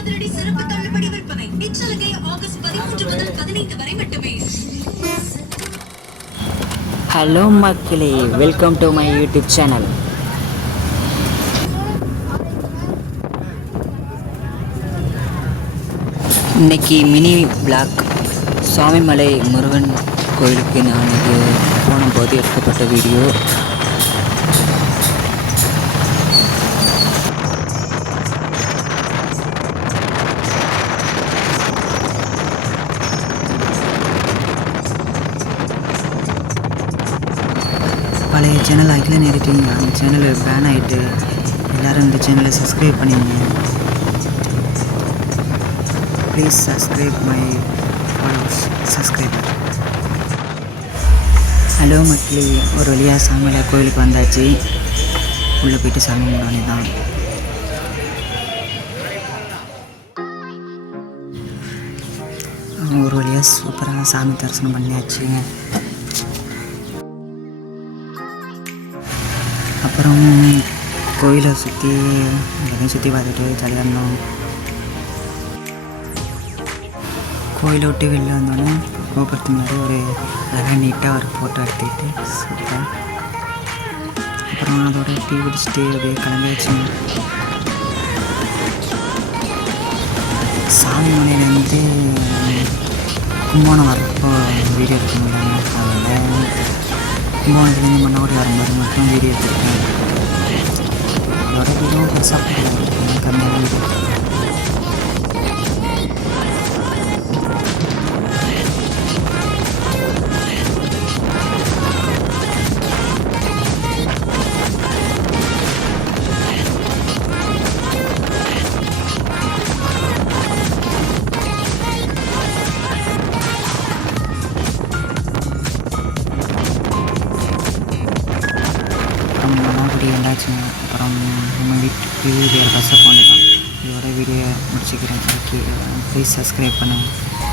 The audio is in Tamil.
அதிரடி சிறப்பு தள்ளுபடி விற்பனை. இச்சலுகை ஆகஸ்ட் பதிமூன்று முதல் பதினைந்து வரை மட்டுமே. ஹலோ மக்களே. Welcome to my YouTube channel இன்னைக்கு மினி பிளாக் சுவாமிமலை முருகன் கோயிலுக்கு நான் இது போன போது எடுக்கப்பட்ட வீடியோ பழைய சேனல் அகில எடிட்டிங் அந்த சேனல் பேன் ஆகிட்டு எல்லோரும் இந்த சேனலை சப்ஸ்கிரைப் பண்ணிங்க please subscribe my followers subscriber hello மக்களே. ஒரு வழியாக சாமியில் கோயிலுக்கு வந்தாச்சு. உள்ளே போயிட்டு சாமி கும்பிட தான் ஒரு வழியாக சூப்பராக சாமி தரிசனம் பண்ணியாச்சுங்க. அப்புறம் கோயிலை சுற்றி எல்லாத்தையும் சுற்றி பார்த்துட்டு ஜாலியாக இருந்தோம் கோயிலை விட்டு வெளில வந்தோடனே கோபுரத்து முன்னாடி ஒரு அழகாக நீட்டாக ஒரு ஃபோட்டோ எடுத்துக்கிட்டு சூப்பர் அப்புறம் அதோட டீ குடிச்சிட்டு அப்படியே கிளம்பியாச்சு. சாமி மலையிலேருந்து கும்போணம் வரப்போ வீடியோ எடுக்க முடியாது கும்போணத்துலேருந்து மண்ணாடி வரும்போது மட்டும் வீடியோ எடுத்துருக்கேன் அதோட வீடியோ சாப்பிட்டு கம்மியாக வீடியோ வந்தாச்சுங்க. அப்புறம் நம்ம வீட்டுக்கு வேறு பஸ்ஸை போனதான் இதோட வீடியோ முடிச்சுக்கிறேன். ஓகே ப்ளீஸ் சப்ஸ்கிரைப் பண்ணுங்கள்